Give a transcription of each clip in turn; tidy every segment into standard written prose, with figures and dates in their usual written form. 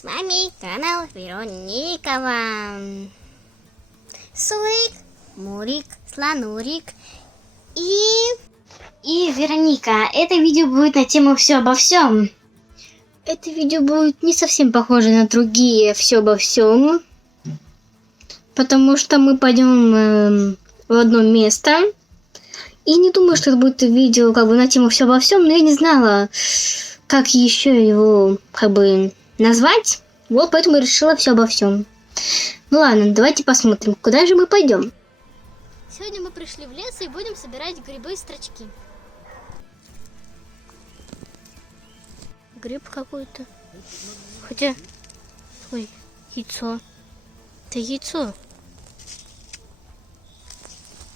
С вами канал Вероникова. Сурик, Мурик, Слонурик и Вероника. Это видео будет на тему «Все обо всем». Это видео будет не совсем похоже на другие «Все обо всем», потому что мы пойдем в одно место. И не думаю, что это будет видео на тему «Все обо всем», но я не знала, как еще его назвать. Вот поэтому я решила «Все обо всем». Ну ладно, давайте посмотрим, куда же мы пойдем. Сегодня мы пришли в лес и будем собирать грибы и строчки. Гриб какой-то. Хотя... Ой, яйцо. Это яйцо.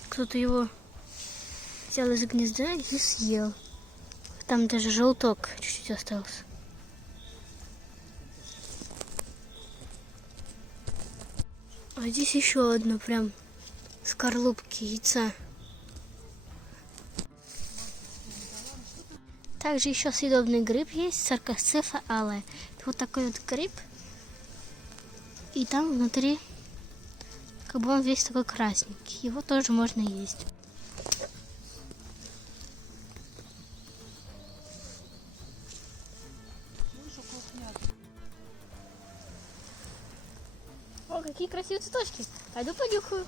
Кто-то его взял из гнезда и съел. Там даже желток чуть-чуть остался. А здесь еще одно прям скорлупки яйца. Также еще съедобный гриб есть, Саркоцефа алая. Вот такой вот гриб. И там внутри, он весь такой красненький. Его тоже можно есть. О, какие красивые цветочки. Пойду понюхаю.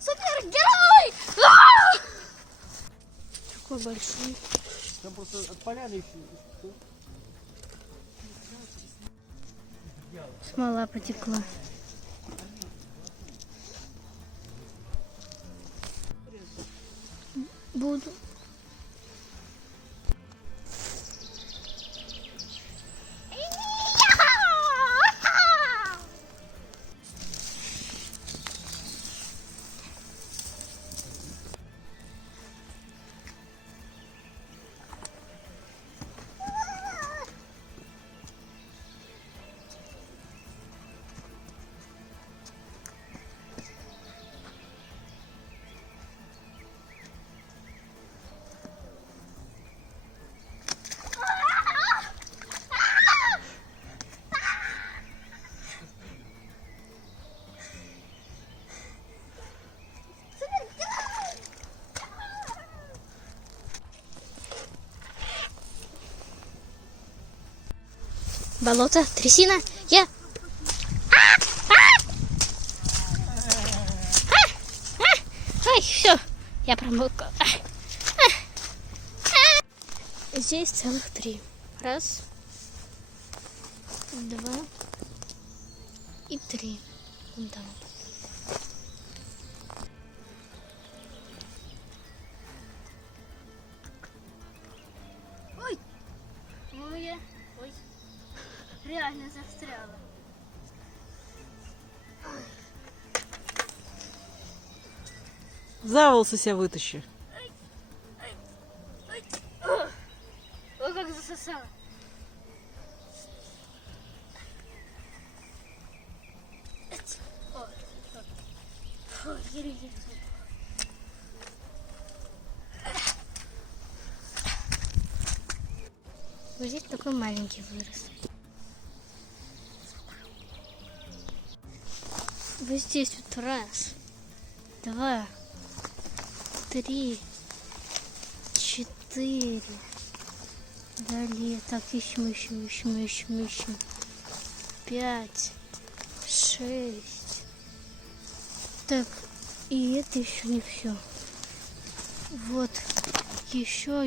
Супергерой! Такой большой. Там просто от поляны Смола потекла. Буду. Болото, трясина, я. Ой, все, я промокла. Здесь целых 3. Раз, 2 и 3. Вон там. Ой, ой. Реально застряла. за волосы себя вытащи. Ой, как засосала. Фу, еле-еле. Вот здесь такой маленький вырос. Вот здесь вот 1, 2, 3, 4. Далее. Так, ищем. 5, 6. Так, и это еще не все. Вот. Еще.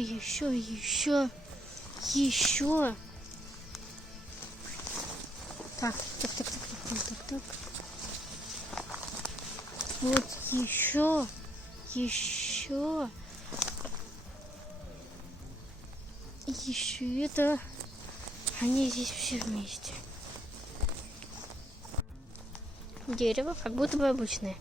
Так. Вот еще. Еще это. Они здесь все вместе. Дерево как будто бы обычное.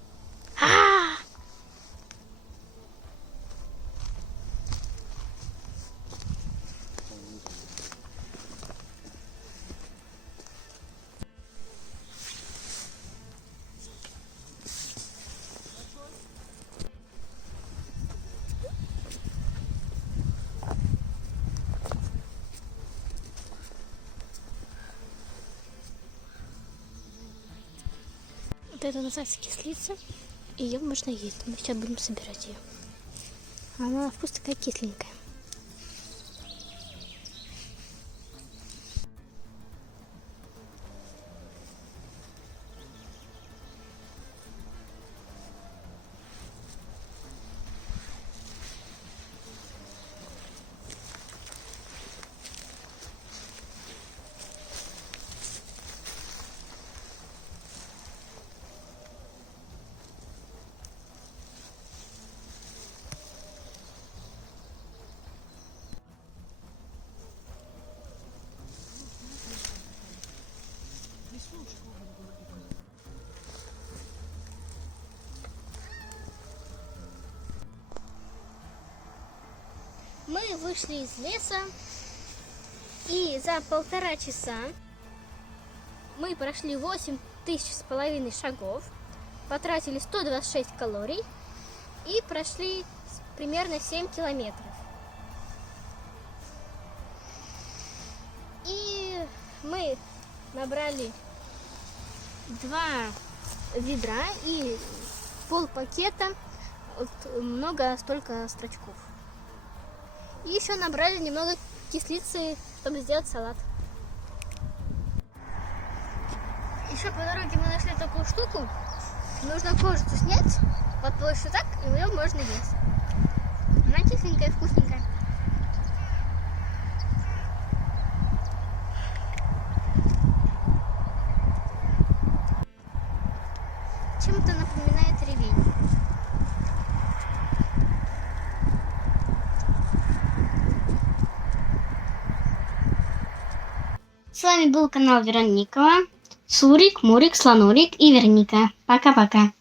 Вот это называется кислица. Ее можно есть. Мы сейчас будем собирать ее. Она на вкус такая кисленькая. Мы вышли из леса, и за 1,5 часа мы прошли 8500 шагов, потратили 126 калорий и прошли примерно 7 километров. И мы набрали 2 ведра и полпакета, много столько строчков. И еще набрали немного кислицы, чтобы сделать салат. Еще по дороге мы нашли такую штуку. Нужно кожицу снять, вот больше так, и ее можно есть. Она кисленькая и вкусненькая. Чем-то напоминает ревень. С вами был канал Вероникова. Сурик, Мурик, Слонурик и Вероника. Пока-пока.